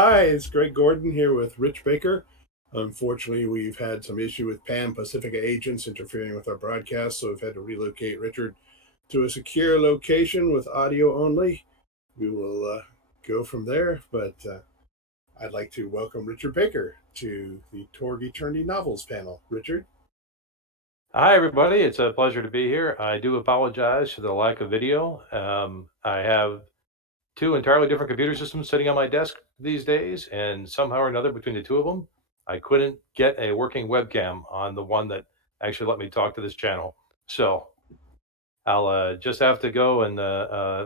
Hi, it's Greg Gorden here with Rich Baker. Unfortunately, we've had some issue with Pan Pacifica agents interfering with our broadcast, so we've had to relocate Richard to a secure location with audio only. We will go from there, but I'd like to welcome Richard Baker to the Torg Eternity Novels panel. Richard? Hi, everybody. It's a pleasure to be here. I do apologize for the lack of video. I have two entirely different computer systems sitting on my desk these days, and somehow or another, between the two of them, I couldn't get a working webcam on the one that actually let me talk to this channel. So I'll just have to go and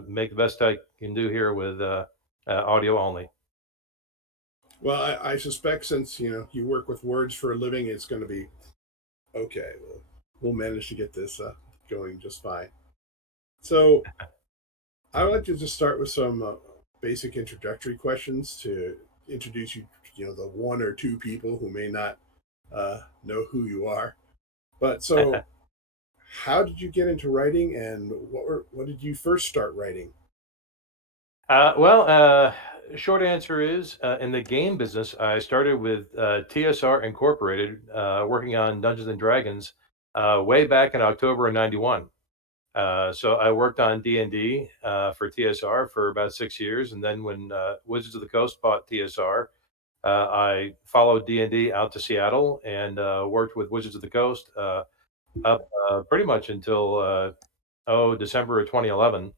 make the best I can do here with audio only. Well, I suspect since you work with words for a living, it's going to be okay. We'll manage to get this going just fine. So I would like to just start with some basic introductory questions to introduce you, the one or two people who may not know who you are. But so, how did you get into writing, and what did you first start writing? Well, short answer is in the game business, I started with TSR Incorporated, working on Dungeons and Dragons way back in October of '91. So I worked on D&D for TSR for about 6 years, and then when Wizards of the Coast bought TSR, I followed D&D out to Seattle and worked with Wizards of the Coast up pretty much until December of 2011.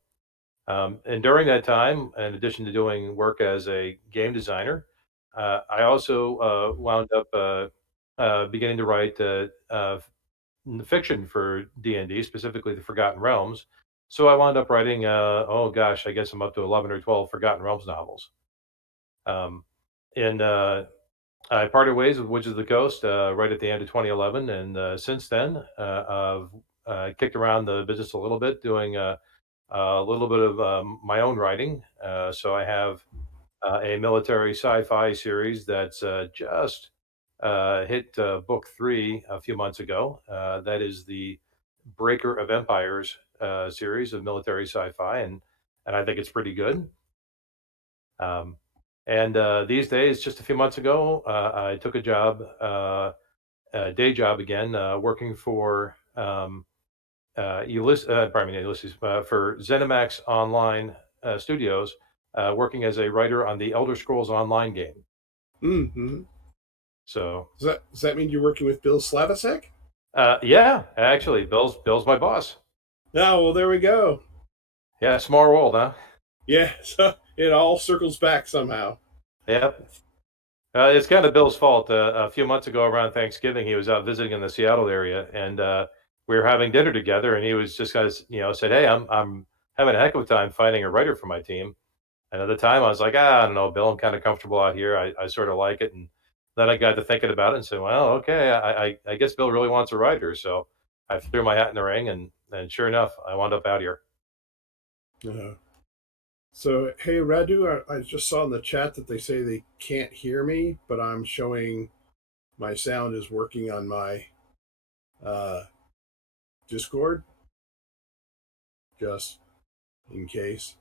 And during that time, in addition to doing work as a game designer, I also wound up beginning to write fiction for D&D, specifically the Forgotten Realms. So I wound up writing, oh gosh, I guess I'm up to 11 or 12 Forgotten Realms novels. Um, and I parted ways with Wizards of the Coast right at the end of 2011. And since then, I've kicked around the business a little bit, doing a little bit of my own writing. So I have a military sci-fi series that's just hit book 3 a few months ago. That is the Breaker of Empires series of military sci-fi, and I think it's pretty good. Um, and these days, just a few months ago, I took a job, a day job again, working for Ulysses, for ZeniMax Online Studios, working as a writer on the Elder Scrolls Online game. Mm-hmm. So, Does that mean you're working with Bill Slavisek? yeah, actually, Bill's my boss. Oh, well, there we go. Yeah, small world, huh? Yeah, so it all circles back somehow. Yep. It's kind of Bill's fault. A few months ago, around Thanksgiving, he was out visiting in the Seattle area, and we were having dinner together. And he was just kind of, said, "Hey, I'm having a heck of a time finding a writer for my team." And at the time, I was like, I don't know, Bill, I'm kind of comfortable out here. I sort of like it. And then I got to thinking about it and said, well, okay, I guess Bill really wants a writer. So I threw my hat in the ring, and sure enough, I wound up out here. Uh, so, hey, Radu, I just saw in the chat that they say they can't hear me, but I'm showing my sound is working on my uh, Discord, just in case.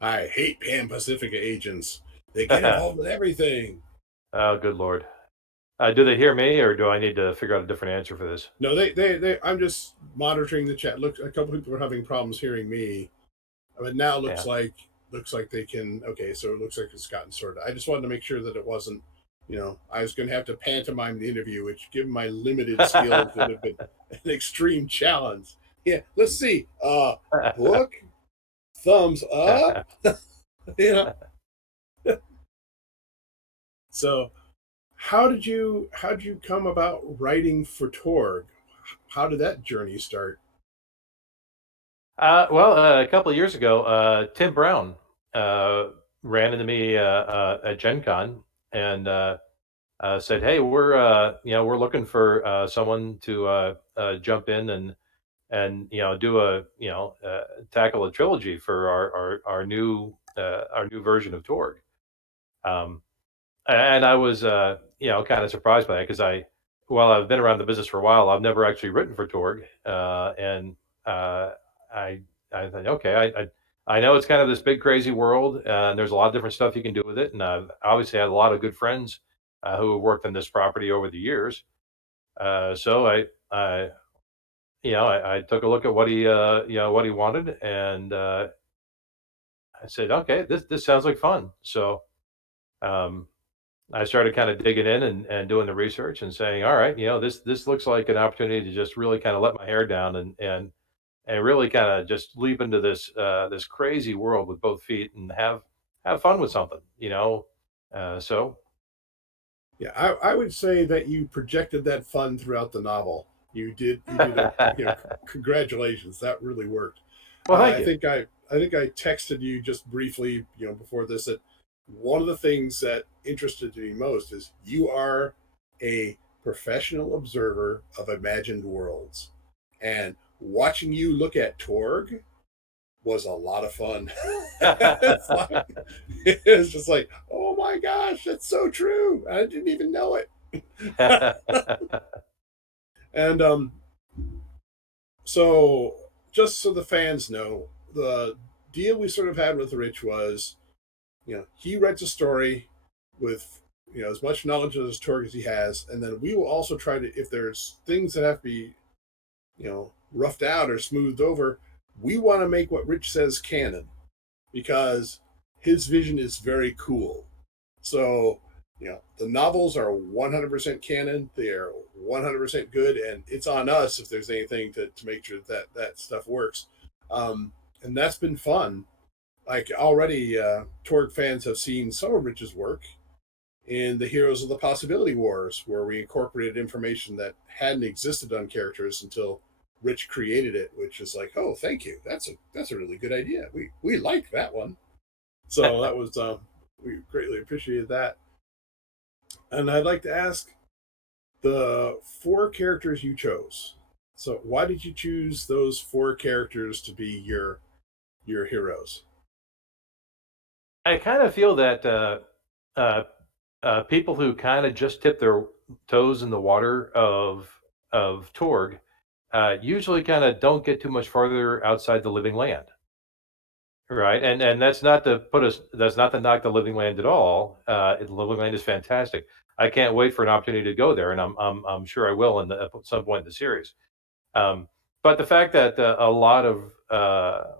I hate Pan Pacifica agents. They get involved with everything. Oh, good Lord. Do they hear me, or do I need to figure out a different answer for this? No, they. I'm just monitoring the chat. Look, a couple people are having problems hearing me, but now Yeah. looks like they can. Okay, so it looks like it's gotten sorted. I just wanted to make sure that it wasn't. I was going to have to pantomime the interview, which, given my limited skills, would have been an extreme challenge. Yeah, let's see. Book, thumbs up. you know. So, how did you come about writing for Torg? How did that journey start? Well, a couple of years ago, Tim Brown ran into me at Gen Con and said, "Hey, we're looking for someone to jump in and do tackle a trilogy for our new version of Torg." Um, and I was kind of surprised by that because while I've been around the business for a while, I've never actually written for Torg, and uh, I I thought, okay, I know it's kind of this big crazy world, and there's a lot of different stuff you can do with it. And I've obviously had a lot of good friends who have worked on this property over the years. So I I took a look at what he what he wanted, and I said, okay, this sounds like fun. So um, I started kind of digging in and doing the research and saying, all right, this looks like an opportunity to just really kind of let my hair down and really kind of just leap into this crazy world with both feet and have fun with something, So Yeah, I would say that you projected that fun throughout the novel. You did a congratulations, that really worked. well, thank I you. think I think I texted you just briefly, before this, that one of the things that interested me most is you are a professional observer of imagined worlds, and watching you look at Torg was a lot of fun. it's like it's just like, oh my gosh, that's so true. I didn't even know it. And so just so the fans know, the deal we sort of had with Rich was, he writes a story with as much knowledge as Torg as he has, and then we will also try to, if there's things that have to be roughed out or smoothed over, we want to make what Rich says canon because his vision is very cool. So, the novels are 100% canon. They are 100% good, and it's on us if there's anything to make sure that stuff works. And that's been fun. Like already, Torg fans have seen some of Rich's work in the Heroes of the Possibility Wars, where we incorporated information that hadn't existed on characters until Rich created it, which is like, oh, thank you. That's a really good idea. We like that one. So that was we greatly appreciated that. And I'd like to ask the four characters you chose. So why did you choose those four characters to be your heroes? I kind of feel that uh, people who kind of just tip their toes in the water of Torg usually kind of don't get too much farther outside the living land, right? And that's not to knock the living land at all. The living land is fantastic. I can't wait for an opportunity to go there, and I'm sure I will at some point in the series. Um, but the fact that a lot of the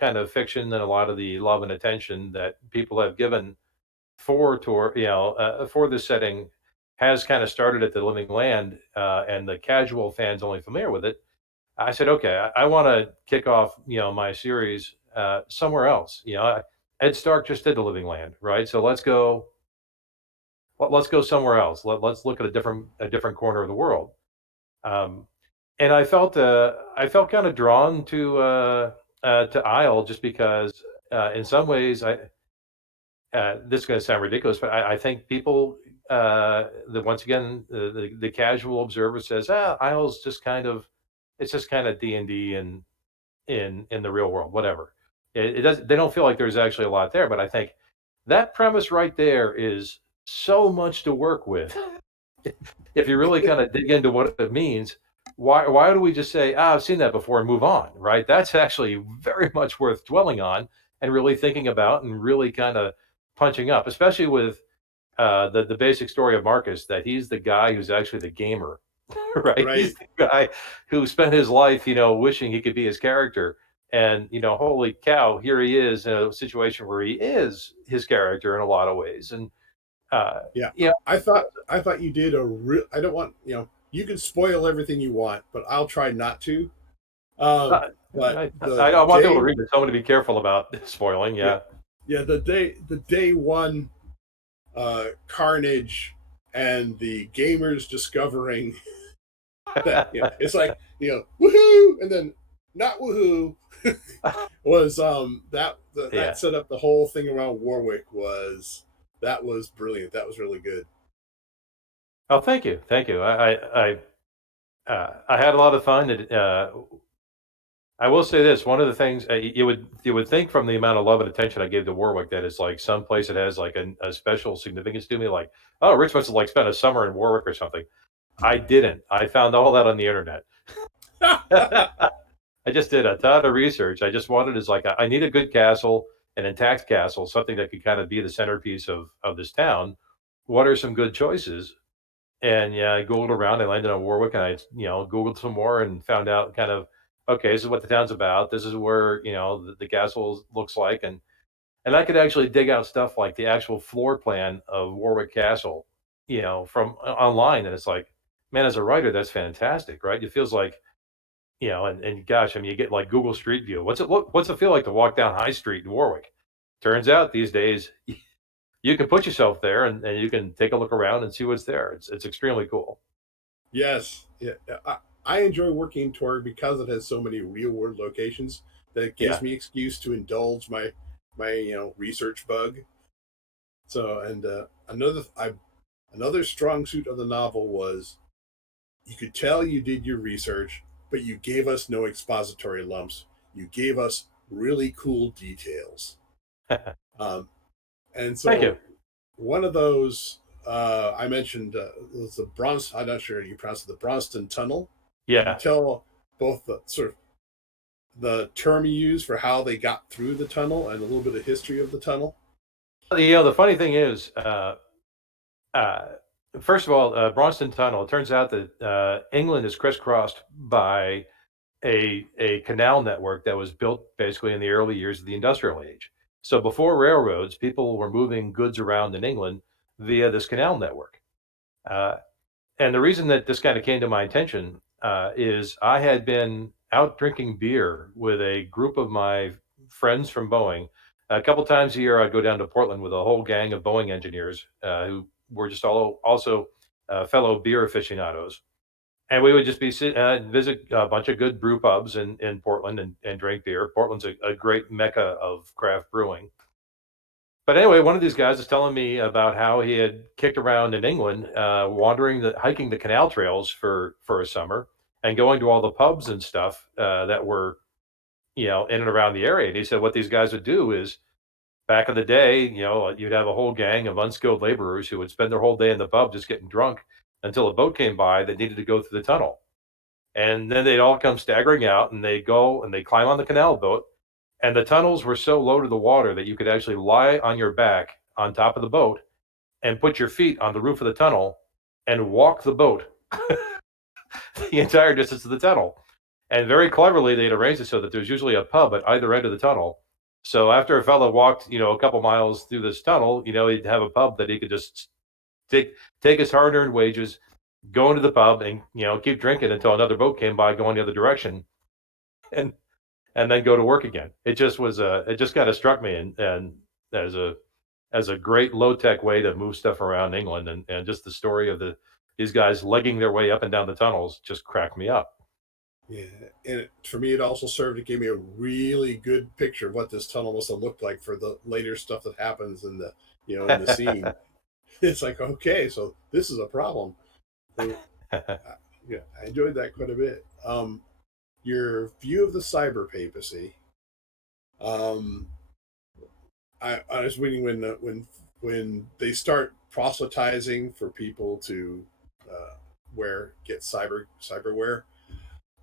kind of fiction and a lot of the love and attention that people have given for this setting has kind of started at the Living Land, and the casual fans only familiar with it. I said, okay, I want to kick off my series somewhere else. Ed Stark just did the Living Land, right? So let's go somewhere else. Let's look at a different corner of the world. Um, and I felt kind of drawn to Isle just because in some ways this is going to sound ridiculous, but I think people the once again the casual observer says, Isle's just kind of it's just kind of D&D and in the real world, whatever. It does they don't feel like there's actually a lot there, but I think that premise right there is so much to work with. If you really kind of dig into what it means, why do we just say, I've seen that before and move on, right? That's actually very much worth dwelling on and really thinking about and really kind of punching up, especially with the basic story of Marcus, that he's the guy who's actually the gamer, right? He's Right. the guy who spent his life, wishing he could be his character. And, holy cow, here he is in a situation where he is his character in a lot of ways. And, Yeah. you I thought you did a real. I don't want you can spoil everything you want, but I'll try not to. Um, Uh, but I want people to read it, so I'm gonna be careful about spoiling, yeah, yeah. yeah, the day one carnage and the gamers discovering that it's like woohoo and then not woohoo was that Yeah. set up the whole thing around Warwick that was brilliant. That was really good. Oh, thank you, thank you. I had a lot of fun, and, I will say this, one of the things, you would think from the amount of love and attention I gave to Warwick that it's, like, someplace that has, like, a special significance to me, like, "Oh, Rich must have, like, spent a summer in Warwick or something." I didn't. I found all that on the internet. I just did a ton of research. I just wanted is like I need a good castle, an intact castle, something that could kind of be the centerpiece of this town. What are some good choices? And yeah, I googled around. I landed on Warwick, and I googled some more and found out kind of okay, this is what the town's about. This is where the castle looks like, and I could actually dig out stuff like the actual floor plan of Warwick Castle, from online, and it's like, man, as a writer, that's fantastic, right? It feels like and gosh, I mean, you get like Google Street View. What's it feel like to walk down High Street in Warwick? Turns out these days you can put yourself there and you can take a look around and see what's there. It's extremely cool. Yes, yeah. I enjoy working in Torg because it has so many real world locations that it gives Yeah. me excuse to indulge my research bug. So and another strong suit of the novel was you could tell you did your research, but you gave us no expository lumps. You gave us really cool details. Um, and Thank you. so one of those I mentioned was the Bronze. I'm not sure how you pronounce it. The Bronston Tunnel. Could you Yeah. tell both the sort of the term you use for how they got through the tunnel and a little bit of history of the tunnel? The funny thing is, uh, first of all, Bronston Tunnel. It turns out that England is crisscrossed by a canal network that was built basically in the early years of the industrial age. So before railroads, people were moving goods around in England via this canal network. Uh, and the reason that this kind of came to my attention is I had been out drinking beer with a group of my friends from Boeing. A couple times a year, I'd go down to Portland with a whole gang of Boeing engineers who were just all also fellow beer aficionados. And we would just visit a bunch of good brew pubs in Portland and drink beer. Portland's a great mecca of craft brewing. But anyway, one of these guys is telling me about how he had kicked around in England, hiking the canal trails for a summer, and going to all the pubs and stuff that were in and around the area. And he said what these guys would do is back in the day, you'd have a whole gang of unskilled laborers who would spend their whole day in the pub just getting drunk until a boat came by that needed to go through the tunnel. And then they'd all come staggering out and they go and they climb on the canal boat. And the tunnels were so low to the water that you could actually lie on your back on top of the boat and put your feet on the roof of the tunnel and walk the boat the entire distance of the tunnel. And very cleverly, they'd arranged it so that there's usually a pub at either end of the tunnel. So after a fellow walked, a couple miles through this tunnel, he'd have a pub that he could just take his hard-earned wages, go into the pub, and keep drinking until another boat came by going the other direction, and then go to work again. It just was it just kind of struck me and as a great low tech way to move stuff around England, and just the story of these guys legging their way up and down the tunnels just cracked me up. Yeah, and for me, it also served to give me a really good picture of what this tunnel must have looked like for the later stuff that happens in the in the scene. It's like, okay, so this is a problem. So, yeah, I enjoyed that quite a bit. Your view of the cyber papacy. Um, I was reading when they start proselytizing for people to get cyberware.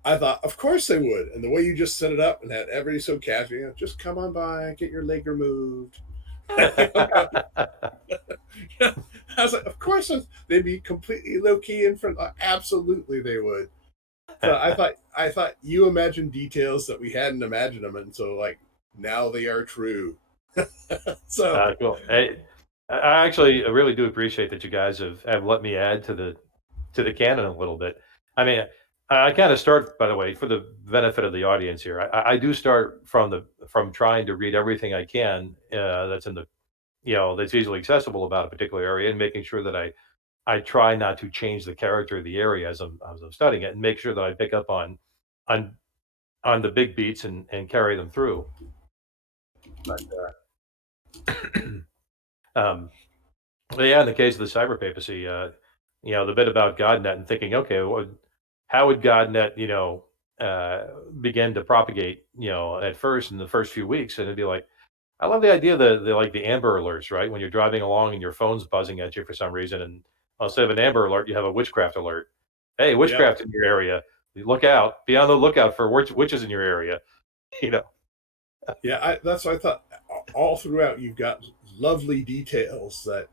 I thought, of course they would. And the way you just set it up and had everybody so casual, just come on by, get your leg removed. I was like, of course they'd be completely low key in front. Absolutely, they would. So I thought you imagined details that we hadn't imagined them, and so like now they are true. So Cool. Hey, I actually really do appreciate that you guys have let me add to the canon a little bit. I mean, I kind of start, by the way, for the benefit of the audience here. I do start from trying to read everything I can that's in the that's easily accessible about a particular area, and making sure that I try not to change the character of the area as I'm studying it, and make sure that I pick up on on the big beats and carry them through. But um, Well, yeah, in the case of the cyber papacy, the bit about GodNet and thinking, okay, how would GodNet, uh, begin to propagate, at first in the first few weeks, and it'd be like, I love the idea that the Amber Alerts, right? When you're driving along and your phone's buzzing at you for some reason, and instead of an Amber Alert, you have a witchcraft alert. Hey, yeah, witchcraft in your area. look out, be on the lookout for witches in your area. You know, Yeah, that's what I thought. All throughout, you've got lovely details that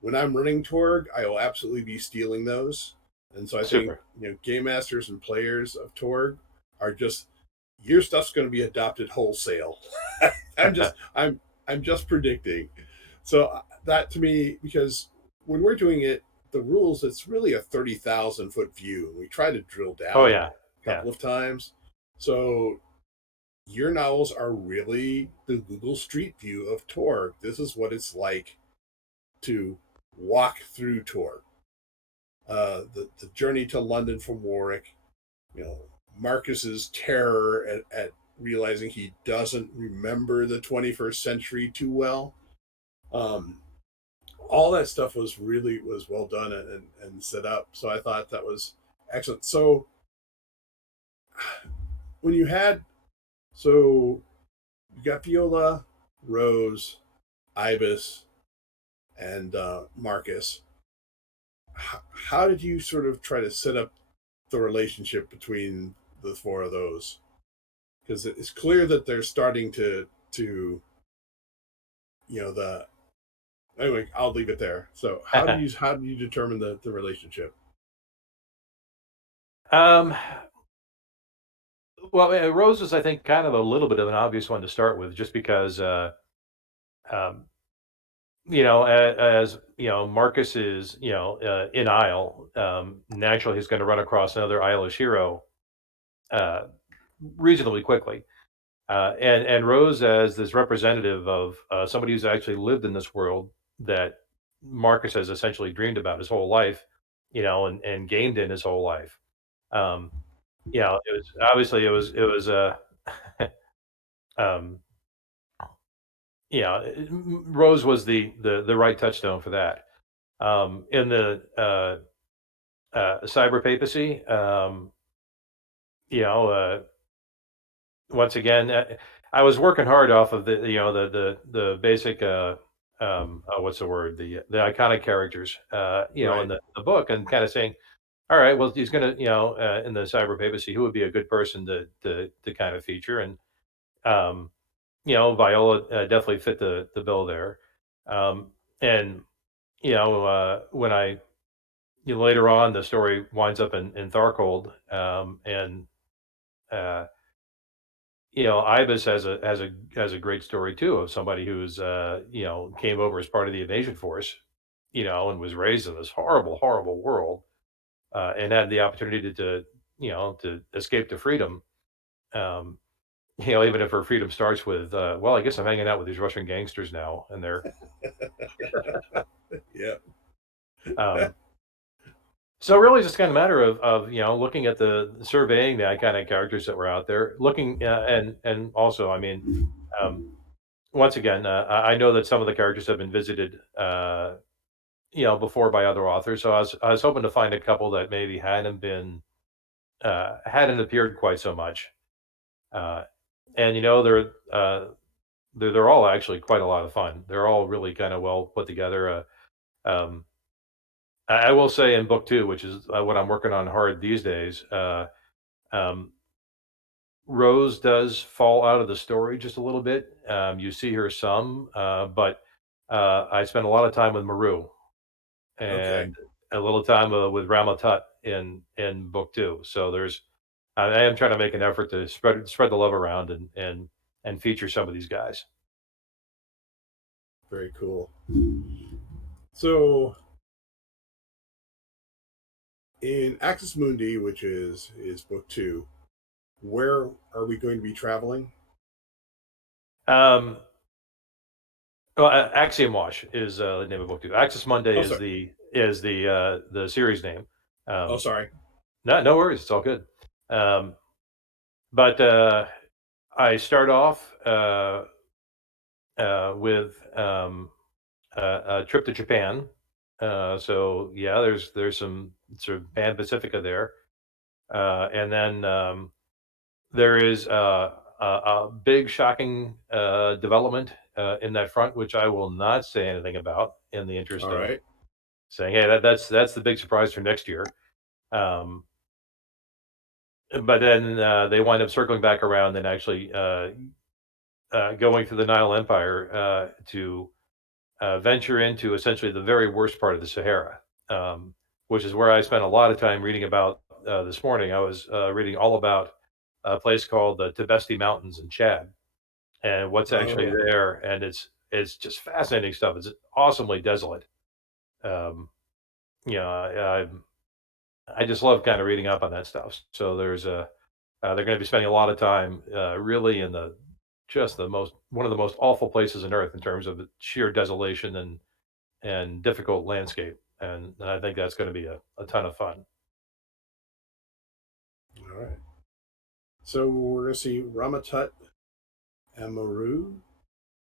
when I'm running Torg, I will absolutely be stealing those. And so I think super. game masters and players of Torg are just your stuff's going to be adopted wholesale. I'm just I'm just predicting. So that to me, because when we're doing it, the rules it's really a 30,000 foot view, and we try to drill Oh down yeah, a yeah. couple of times. So your novels are really the Google Street View of Torg. This is what it's like to walk through Torg. The journey to London from Warwick, Marcus's terror at realizing he doesn't remember the 21st century too well. Um, all that stuff was well done and set up. So I thought that was excellent. So when so you got Viola, Rose, Ibis, and Marcus. How did you sort of try to set up the relationship between the four of those? Because it's clear that they're starting to the anyway. I'll leave it there. So how do you determine the relationship? um, well, Rose is, I think, kind of a little bit of an obvious one to start with, just because, um, as Marcus is, in Isle, naturally he's going to run across another Islish hero uh, reasonably quickly. And Rose as this representative of somebody who's actually lived in this world that Marcus has essentially dreamed about his whole life, and gamed in his whole life. Um, it was obviously it was um, Rose was the right touchstone for that. In the cyber papacy, you know, uh, once again, I was working hard off of the basic what's the word, the iconic characters in Right. the book, and kind of saying, all right, well, he's gonna, in the cyber papacy, who would be a good person to kind of feature, and um, Viola definitely fit the bill there. And when later on the story winds up in Tharcold, and uh, Ibis has a great story too, of somebody who's came over as part of the invasion force, and was raised in this horrible, horrible world, and had the opportunity to escape to freedom. Um, even if her freedom starts with, well, I guess I'm hanging out with these Russian gangsters now, and they're Yeah. um, so really just kind of matter of looking at surveying the iconic characters that were out there, looking and also, I mean, um, once again, I know that some of the characters have been visited, before by other authors. So I was hoping to find a couple that maybe hadn't appeared quite so much. Uh, and they're all actually quite a lot of fun. They're all really kind of well put together. I will say in book two, which is what I'm working on hard these days. Um, Rose does fall out of the story just a little bit. You see her some, but I spent a lot of time with Maru, Okay. and a little time with Ramatut in book two. So I am trying to make an effort to spread the love around and feature some of these guys. Very cool. So in Axis Mundi, which is book two, where are we going to be traveling? Um, well, Axiom Wash is the name of book two. Axis Monday Oh, is sorry. the series name. Oh, Um, sorry. no worries, it's all good. Um, but I start off with a trip to Japan. So yeah, there's some sort of Pan Pacifica there, and then there is a big shocking development in that front, which I will not say anything about in the interest All of right. saying, hey, that's the big surprise for next year. Um, but then they wind up circling back around and actually going through the Nile Empire to venture into essentially the very worst part of the Sahara, which is where I spent a lot of time reading about this morning. I was reading all about a place called the Tibesti Mountains in Chad and what's actually Oh, there, and it's just fascinating stuff. It's awesomely desolate. Um, you know, I just love kind of reading up on that stuff. So there's a they're going to be spending a lot of time really in the just the most one of the most awful places on earth in terms of sheer desolation and difficult landscape. And I think that's going to be a ton of fun. all right. So we're going to see Ramatut Amaru.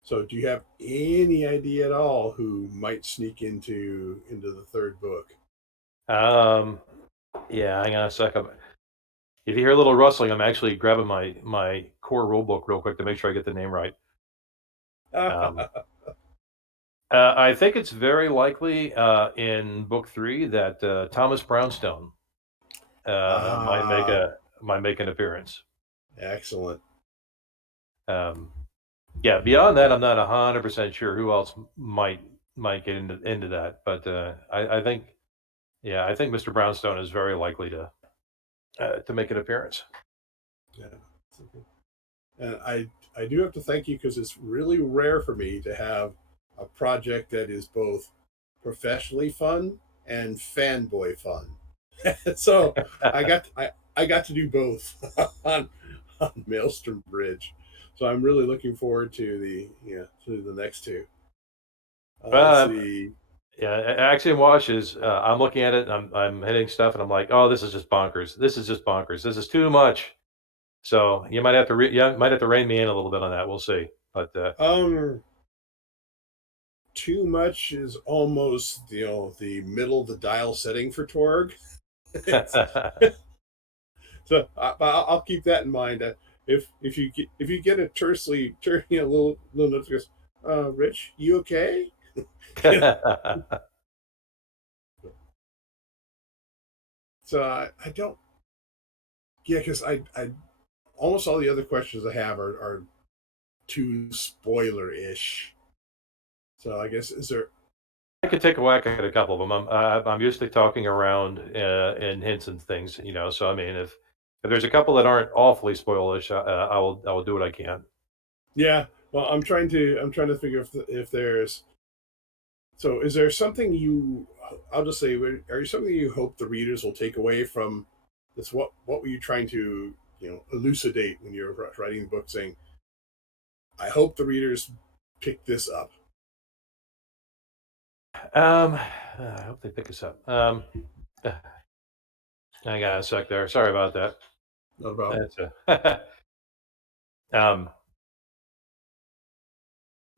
So do you have any idea at all who might sneak into the third book? Um, yeah, hang on a second. If you hear a little rustling, I'm actually grabbing my core rule book real quick to make sure I get the name right. Um, I think it's very likely in book three that Thomas Brownstone Ah, might make an appearance. excellent. Um, yeah, beyond that, I'm not 100% sure who else might get into that, but I think yeah, I think Mr. Brownstone is very likely to make an appearance. Yeah. And I do have to thank you because it's really rare for me to have a project that is both professionally fun and fanboy fun. So I got to do both on Maelstrom Bridge. So I'm really looking forward to to the next two. Let's uh, see. yeah, Axiom Wash is I'm looking at it, and I'm hitting stuff, and I'm like, oh, this is just bonkers. This is just bonkers. This is too much. So you might have to yeah, might have to rein me in a little bit on that. We'll see. But Um, too much is almost the middle of the dial setting for Torg. It's so I'll keep that in mind. If you get a tersely turning a little notice, Rich, you okay? Yeah. So I don't. Yeah, because I almost all the other questions I have are too spoiler ish. So I guess is there? I could take a whack at a couple of them. I'm used to talking around in hints and things, you know. So I mean, if there's a couple that aren't awfully spoilish, I will do what I can. Yeah. Well, I'm trying to figure if there's. So is there something you? I'll just say, are there something you hope the readers will take away from this? What were you trying to elucidate when you're writing the book? Saying, I hope the readers pick this up. I hope they pick us up. I got a sec there. Sorry about that. Not about. That's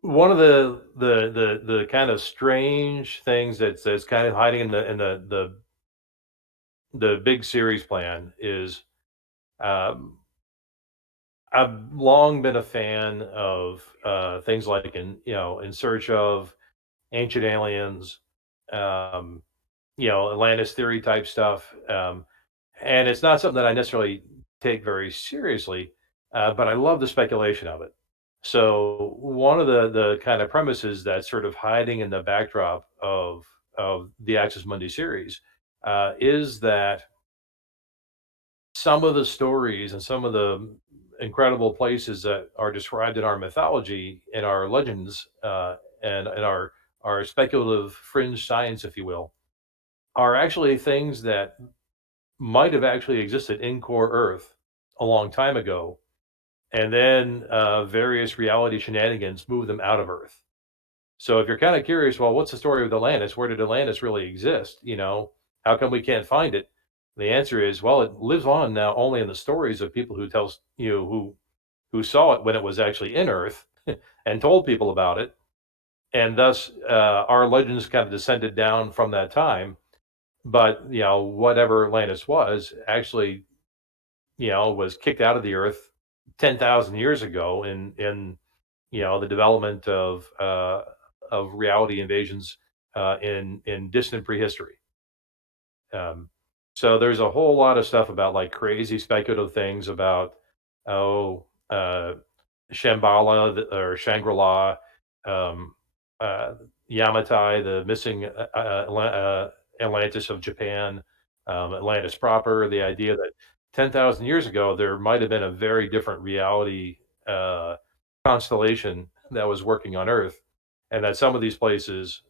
one of the kind of strange things that's kind of hiding in the big series plan is um, I've long been a fan of things like in search of ancient aliens, um, Atlantis theory type stuff, and it's not something that I necessarily take very seriously, but I love the speculation of it. So one of the kind of premises that's sort of hiding in the backdrop of the Axis Mundi series is that some of the stories and some of the incredible places that are described in our mythology, in our legends, and in our speculative fringe science, if you will, are actually things that might have actually existed in core Earth a long time ago, and then various reality shenanigans move them out of Earth. So if you're kind of curious, well, what's the story with Atlantis? Where did Atlantis really exist? How come we can't find it? The answer is, well, it lives on now only in the stories of people who tells who saw it when it was actually in Earth and told people about it, and thus our legends kind of descended down from that time. But whatever Atlantis was actually was kicked out of the Earth 10,000 years ago in the development of reality invasions in distant prehistory. Um, So there's a whole lot of stuff about like crazy speculative things about oh Shambhala or Shangri-La, um, uh, Yamatai, the missing Atlantis of Japan, Atlantis proper. The idea that 10,000 years ago there might have been a very different reality uh, constellation that was working on Earth, and that some of these places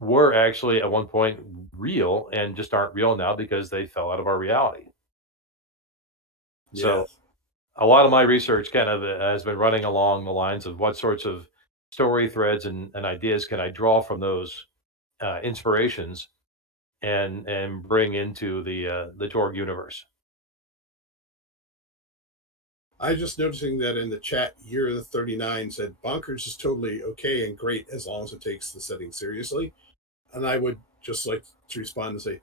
were actually at one point real and just aren't real now because they fell out of our reality. So Yes. a lot of my research kind of has been running along the lines of what sorts of story threads and ideas can I draw from those inspirations and bring into the Torg universe. I just noticing that in the chat, Year of the 39 said bonkers is totally okay and great as long as it takes the setting seriously. And I would just like to respond and say,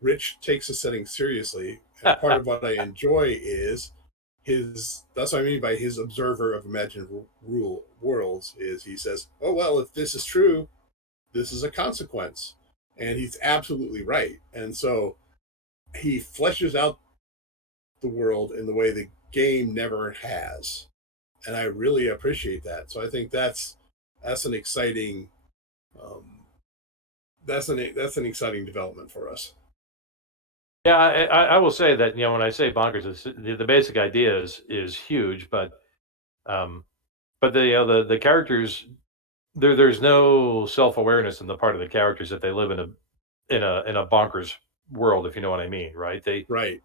Rich takes the setting seriously. And part of what I enjoy is his, that's what I mean by his observer of imagined rule worlds, is he says, oh, well, if this is true, this is a consequence. And he's absolutely right. And so he fleshes out the world in the way the game never has, and I really appreciate that. So I think that's an exciting um, that's an exciting development for us. Yeah, I will say that when I say bonkers, the basic idea is huge, um, but the characters there's no self awareness in the part of the characters that they live in a bonkers world, if you know what I mean, right? Right.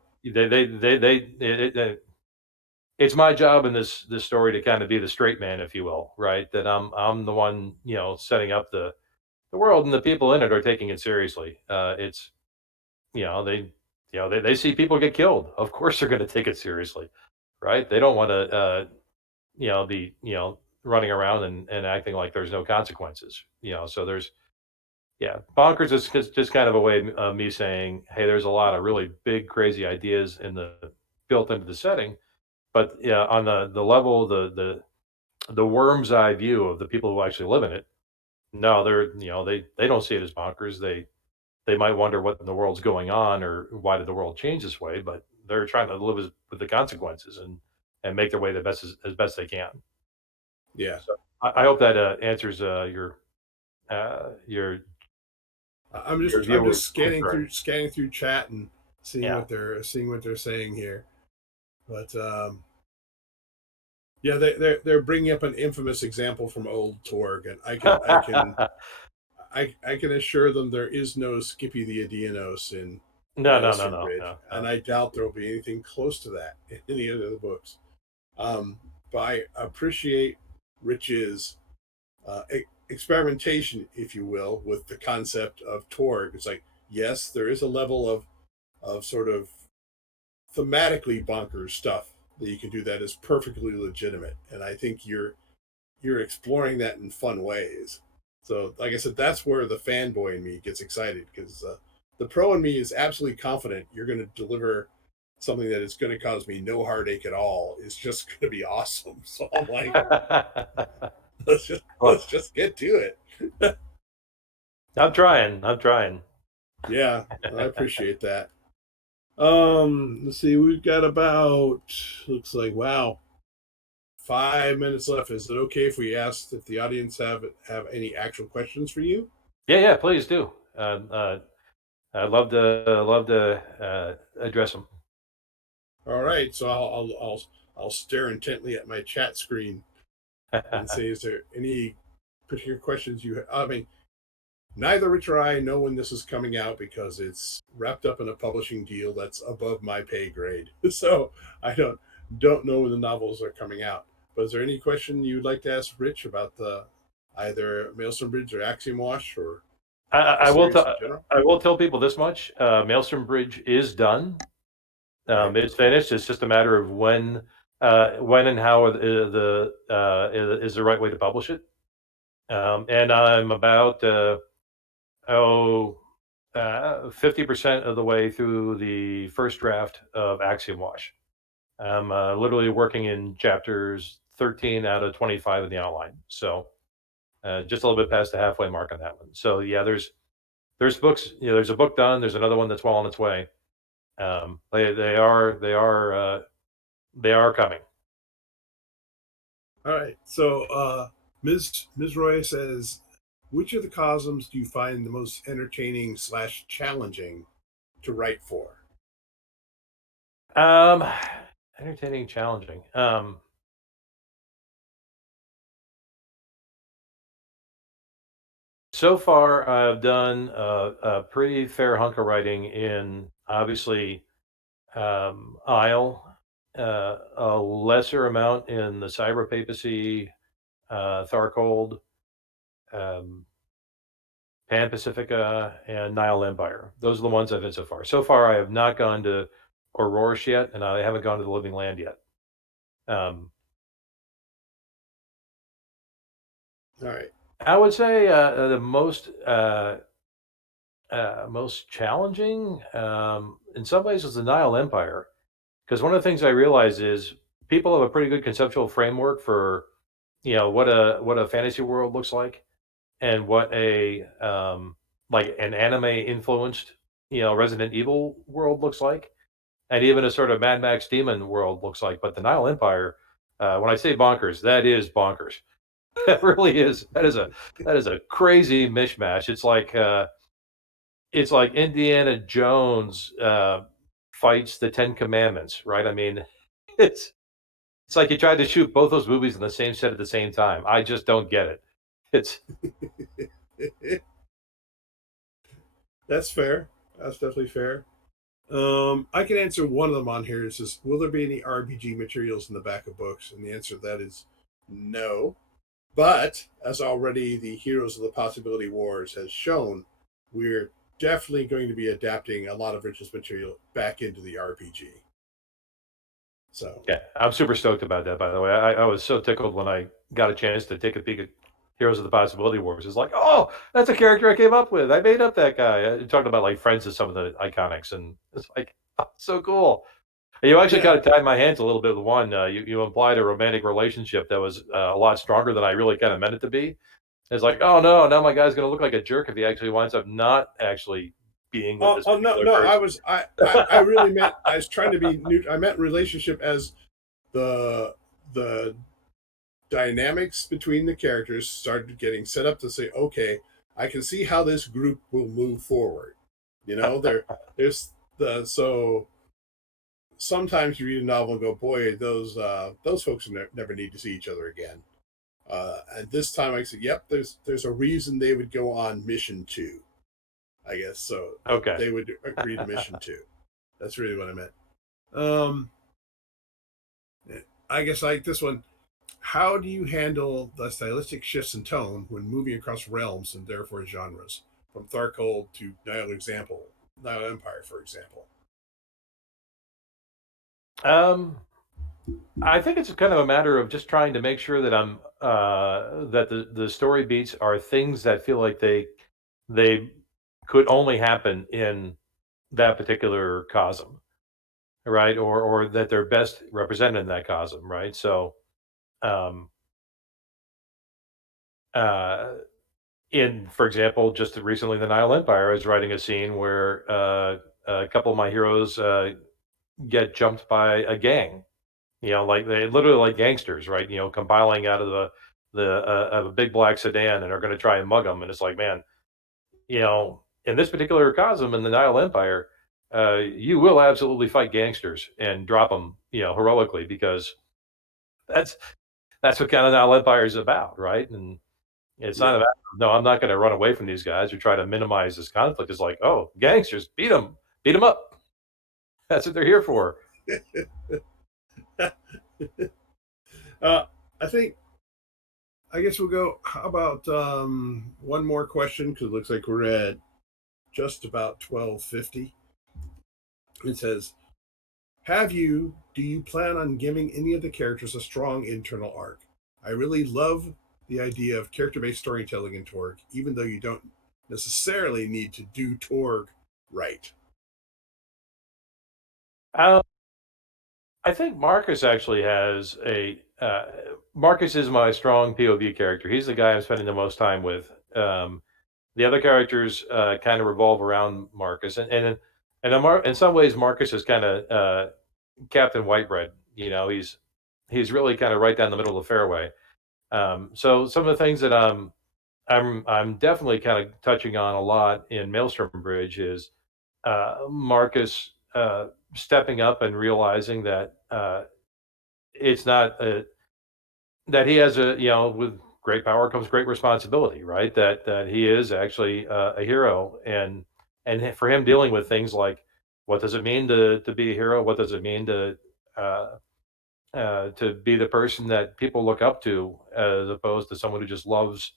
It's my job in this story to kind of be the straight man, if you will, right? That I'm the one, setting up the world, and the people in it are taking it seriously. It's they they see people get killed. Of course, they're going to take it seriously, right? They don't want to be running around and acting like there's no consequences. So there's bonkers is just kind of a way of me saying, hey, there's a lot of really big, crazy ideas in the built into the setting, but yeah, on the level, the worm's eye view of the people who actually live in it, no, they don't see it as bonkers. They might wonder what in the world's going on or why did the world change this way, but they're trying to live with the consequences and make their way the best as best they can. Yeah. So I hope that answers your your I'm viewer's just concern. scanning through chat and Yeah. seeing what they're saying here. But yeah, they're bringing up an infamous example from old Torg, and I can assure them there is no Skippy the Adianos in No, no, no, Maelstrom no, Bridge, no, and no. I doubt there will be anything close to that in any of the books. But I appreciate Rich's experimentation, if you will, with the concept of Torg. It's like, yes, there is a level of sort of thematically bonkers stuff that you can do that is perfectly legitimate, and I think you're exploring that in fun ways. So, like I said, that's where the fanboy in me gets excited because the pro in me is absolutely confident you're going to deliver something that is going to cause me no heartache at all. It's just going to be awesome. So I'm like, Well, let's just get to it. I'm trying. I'm trying. Yeah, I appreciate that. Let's see, we've got about looks like wow 5 minutes left. Is it okay if we ask if the audience have any actual questions for you? Yeah, yeah. Please do. I'd love to address them. All right, so I'll stare intently at my chat screen and say, is there any particular questions you have? I mean, neither Rich or I know when this is coming out because it's wrapped up in a publishing deal that's above my pay grade. So I don't know when the novels are coming out. But is there any question you'd like to ask Rich about the either Maelstrom Bridge or Axiom Wash or I, the I will series tell in general? I will tell people this much: Maelstrom Bridge is done. Right. It's finished. It's just a matter of when and how is the right way to publish it. And I'm about 50% of the way through the first draft of Axiom Wash. I'm literally working in chapters 13 out of 25 in the outline. So just a little bit past the halfway mark on that one. So yeah, there's books. There's a book done. There's another one that's well on its way. They are coming. All right. So Ms. Roy says, which of the cosms do you find the most entertaining / challenging to write for? Um, Entertaining, challenging. So far, I've done a pretty fair hunk of writing in, obviously, Isle, a lesser amount in the Cyber Papacy, Tharcold, um, Pan Pacifica, and Nile Empire. Those are the ones I've done so far. So far, I have not gone to Aurorish yet, and I haven't gone to the Living Land yet. Um, All right. I would say the most challenging, in some ways, was the Nile Empire, because one of the things I realize is people have a pretty good conceptual framework for what a fantasy world looks like, and what a like an anime influenced Resident Evil world looks like, and even a sort of Mad Max demon world looks like. But the Nile Empire, when I say bonkers, that is bonkers. That really is. That is a crazy mishmash. It's like Indiana Jones fights the Ten Commandments, right? I mean, it's it's like he tried to shoot both those movies in the same set at the same time. I just don't get it. It's That's fair. That's definitely fair. I can answer one of them on here. It says, will there be any RPG materials in the back of books? And the answer to that is no. But as already the Heroes of the Possibility Wars has shown, we're definitely going to be adapting a lot of Rich's material back into the RPG. So Yeah, I'm super stoked about that. By the way, I was so tickled when I got a chance to take a peek at Heroes of the Possibility Wars. It's like, oh, that's a character I came up with. I made up that guy. Talking about like friends of some of the iconics, and it's like, oh, so cool. And you actually yeah. kind of tied my hands a little bit with one. You implied a romantic relationship that was a lot stronger than I really kind of meant it to be. It's like, oh no, now my guy's going to look like a jerk if he actually winds up not actually being with Oh, this oh no, particular no. person. I really meant. I was trying to be new. I meant relationship as the dynamics between the characters started getting set up to say, okay, I can see how this group will move forward. There's the so sometimes you read a novel and go, boy, those folks never need to see each other again. And this time I said, yep, there's a reason they would go on mission 2, I guess. So Okay. they would agree to mission 2. That's really what I meant. Um, I guess like this one. How do you handle the stylistic shifts in tone when moving across realms and therefore genres, from Tharcold to Nile Empire, for example? Um, I think it's kind of a matter of just trying to make sure that that the story beats are things that feel like they could only happen in that particular cosm, right? Or that they're best represented in that cosm, right? So, um, uh, for example, just recently, the Nile Empire, I was writing a scene where a couple of my heroes get jumped by a gang. Like they literally like gangsters, right? Compiling out of of a big black sedan, and are going to try and mug them. And it's like, man, in this particular cosm in the Nile Empire, you will absolutely fight gangsters and drop them, heroically, because that's that's what kind of Nile Empire is about, right? And it's not Yeah. about, no, I'm not going to run away from these guys or try to minimize this conflict. It's like, oh, gangsters, beat them up. That's what they're here for. uh, I think I guess we'll go. How about one more question? Because it looks like we're at just about 12:50. It says, do you plan on giving any of the characters a strong internal arc? I really love the idea of character based storytelling in Torg, even though you don't necessarily need to do Torg right. Um, I think Marcus actually has Marcus is my strong POV character. He's the guy I'm spending the most time with. the other characters kind of revolve around Marcus, in some ways, Marcus is kind of Captain Whitebread. You know, he's really kind of right down the middle of the fairway. So some of the things that I'm definitely kind of touching on a lot in Maelstrom Bridge is Marcus stepping up and realizing that it's not that he has with great power comes great responsibility, right? That he is actually a hero, for him dealing with things like what does it mean to be a hero? What does it mean uh, to be the person that people look up to, as opposed to someone who just loves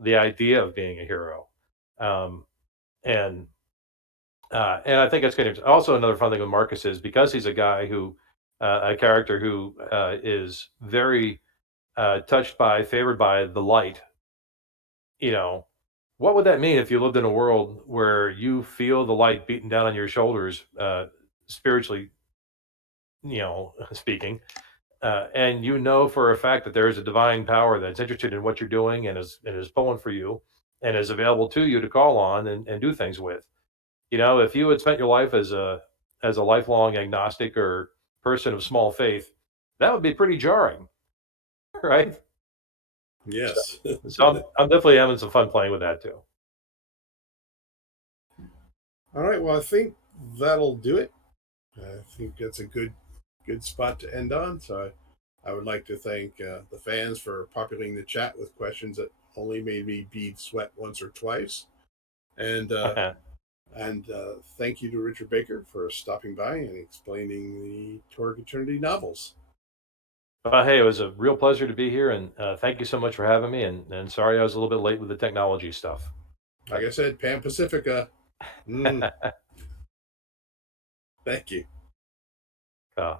the idea of being a hero. Um, and and I think it's going to also another fun thing with Marcus is because he's a guy who a character who is very touched by, favored by the light. You know, what would that mean if you lived in a world where you feel the light beating down on your shoulders, spiritually, speaking, and you know for a fact that there is a divine power that's interested in what you're doing and is pulling for you and is available to you to call on and do things with. You know, if you had spent your life as a lifelong agnostic or person of small faith, that would be pretty jarring, right? So, Yes. so I'm definitely having some fun playing with that too. All right. Well, I think that'll do it. I think that's a good spot to end on. So I would like to thank the fans for populating the chat with questions that only made me bead sweat once or twice. And thank you to Richard Baker for stopping by and explaining the Torg Eternity novels. Hey, it was a real pleasure to be here, and thank you so much for having me. And sorry I was a little bit late with the technology stuff. Like I said, Pan Pacifica. Mm, thank you. Uh,